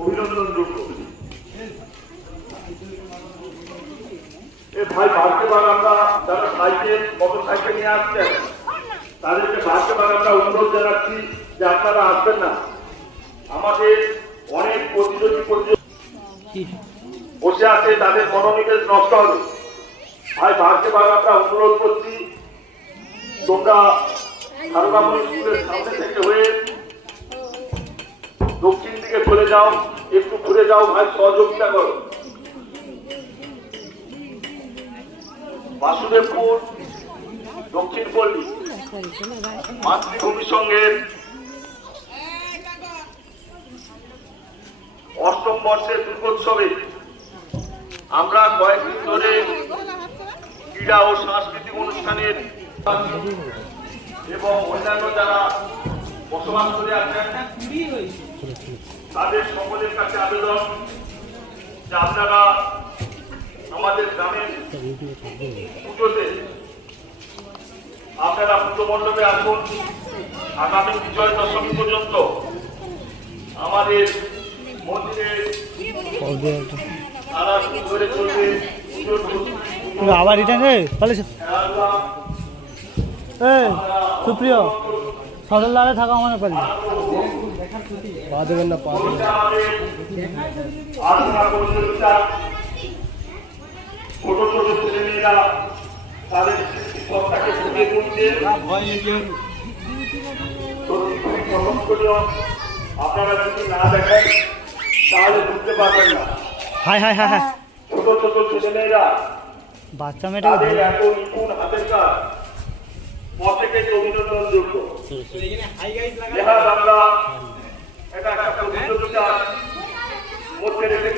অভিনন্দনযোগ্য। ভাই বাড়তে বার আমরা যারা সাইকেল মোটর সাইকেল নিয়ে আসছেন তাদেরকে বাড়তে বার আমরা অনুরোধ জানাচ্ছি যে আপনারা আসবেন না। আমাদের অনেক প্রতিযোগী বসে আছে, তাদের মনোনিবেশ নষ্ট হবে। ভাই বাড়তে বার আমরা অনুরোধ করছি, তোমরা খারগামণি স্কুলের সামনে থেকে হয়ে দক্ষিণ দিকে চলে যাও, একটু ঘুরে যাও, ভাই সহযোগিতা করো। বাসুদেবপুর দক্ষিণ পল্লী মাতৃভূমি সংঘের ৮ম বর্ষের দুর্গোৎসবে আমরা কয়েকদিন ধরে ক্রীড়া ও সাংস্কৃতিক অনুষ্ঠানের এবং অন্যান্য যারা বসবাস করে আছেন তাদের সকলের কাছে আবেদন যে আপনারা আমাদের গ্রামের পুজোতে আপনারা পুজো মণ্ডপে আসুন। আগামী বিজয় দশমী পর্যন্ত আমাদের মন্দিরে সারা দিন ধরে চলবে আবার রিটার্ন সুপ্রিয় সদর লালে থাকা মনে পারি পা দেবেন না, পা দেবেন ছোট ছোট ছেলেমেয়েরা তাদের সত্তাকে ফুটিয়ে তুলছে। খুবই প্রশংসনীয়। আপনারা যদি না দেখেন তাহলে বুঝতে পারবেন না। ছোট ছোট ছেলেমেয়েরা বাচ্চা মেয়েটাকে এত নিপুণ হাতের কাজ প্রত্যেকে অভিনন্দনযোগ্য। আমরা এটা একটা প্রতিযোগিতার মধ্যে রেখে